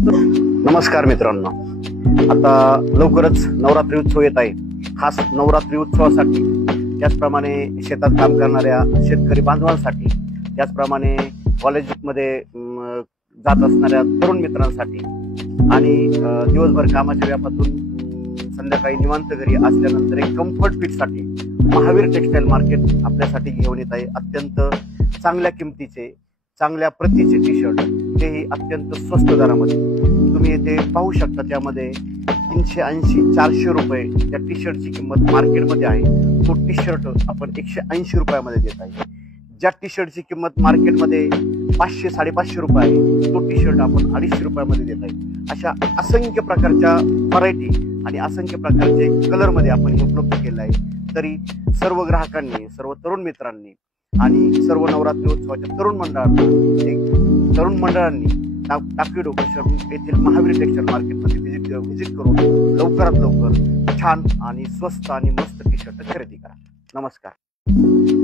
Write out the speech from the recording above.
नमस्कार मित्रांनो, आता लवकरच नवरात्री उत्सव येत आहे. खास नवरात्री उत्सवासाठी, त्याचप्रमाणे शेतात काम करणाऱ्या शेतकरी बांधवांसाठी, त्याचप्रमाणे कॉलेजमध्ये जात असणाऱ्या तरुण मित्रांसाठी आणि दिवसभर कामाच्या व्यापातून संध्याकाळी निवांत घरी असल्यानंतर एक कम्फर्ट फिटसाठी महावीर टेक्सटाईल मार्केट आपल्यासाठी घेऊन येत आहे. अत्यंत चांगल्या किमतीचे, चांगल्या प्रतीचे टी शर्ट, तेही अत्यंत स्वस्त दरामध्ये तुम्ही येथे पाहू शकता. त्यामध्ये 380-400 रुपये त्या टी शर्टची किंमत मार्केटमध्ये आहे. तो टी शर्ट आपण 180 रुपयामध्ये देत आहे. ज्या टी शर्टची किंमत मार्केटमध्ये 500-550 रुपये आहे, तो टी शर्ट आपण 250 रुपयामध्ये देत आहे. अशा असंख्य प्रकारच्या व्हरायटी आणि असंख्य प्रकारचे कलरमध्ये आपण हे उपलब्ध केलं आहे. तरी सर्व ग्राहकांनी, सर्व तरुण मित्रांनी आणि सर्व नवरात्री उत्सवाच्या तरुण मंडळांनी टाकळी डोकेश्वर येथील महावीर टेक्सटाईल मार्केटमध्ये व्हिजिट करून लवकरात लवकर छान आणि स्वस्त आणि मस्त टी शर्ट खरेदी करा. नमस्कार.